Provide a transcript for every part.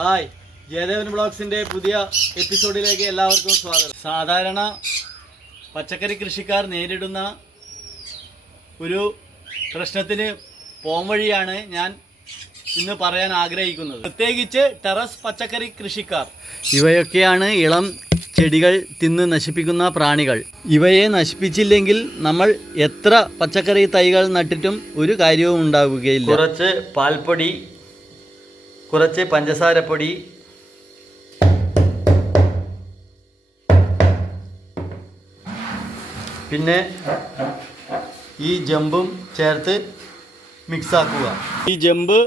Hi Jayadevan ബ്ലോഗ്സിന്റെ പുതിയ എപ്പിസോഡിലേക്ക് എല്ലാവർക്കും സ്വാഗതം. സാധാരണ പച്ചക്കറി കൃഷിക്കാർ നേരിടുന്ന ഒരു പ്രശ്നത്തിന് പോംവഴിയാണ് ഞാൻ ഇന്ന് പറയാൻ ആഗ്രഹിക്കുന്നത്. പ്രത്യേകിച്ച് ടെറസ് പച്ചക്കറി കൃഷിക്കാർ. ഇവയൊക്കെയാണ് ഇളം ചെടികൾ തിന്ന് നശിപ്പിക്കുന്ന പ്രാണികൾ. ഇവയെ നശിപ്പിച്ചില്ലെങ്കിൽ നമ്മൾ എത്ര പച്ചക്കറി തൈകൾ നട്ടിട്ടും ഒരു കാര്യവും ഉണ്ടാവുകയില്ല. കുറച്ച് പാൽപ്പൊടി കുറച്ച് പഞ്ചസാരപ്പൊടി. പിന്നെ ഈ ജമ്പും ചേർത്ത് മിക്സാക്കുക. ഈ ജമ്പ്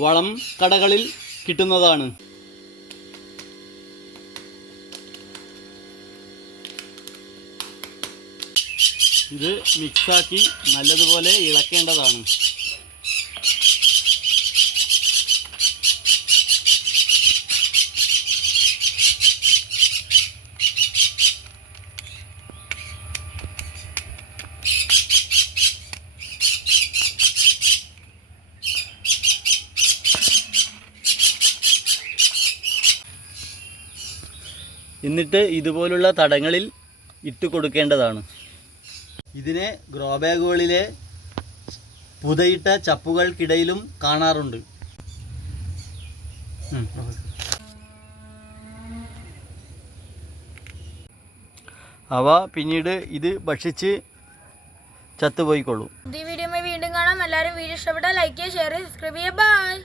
വളം കടകളിൽ കിട്ടുന്നതാണ്. ഇത് മിക്സാക്കി നല്ലതുപോലെ ഇളക്കേണ്ടതാണ്. എന്നിട്ട് ഇതുപോലുള്ള തടങ്ങളിൽ ഇട്ട് കൊടുക്കേണ്ടതാണ്. ഇതിനെ ഗ്രോ ബാഗുകളിലെ പുതയിട്ട ചപ്പുകൾക്കിടയിലും കാണാറുണ്ട്. അവ പിന്നീട് ഇത് ഭക്ഷിച്ച് ചത്തുപോയിക്കൊള്ളും. വീഡിയോ വീണ്ടും കാണാം. എല്ലാവരും വീഡിയോ ഇഷ്ടപ്പെട്ടാൽ ലൈക്ക് ചെയ്യുക ഷെയർ ചെയ്യുക സബ്സ്ക്രൈബ് ചെയ്യുക. ബൈ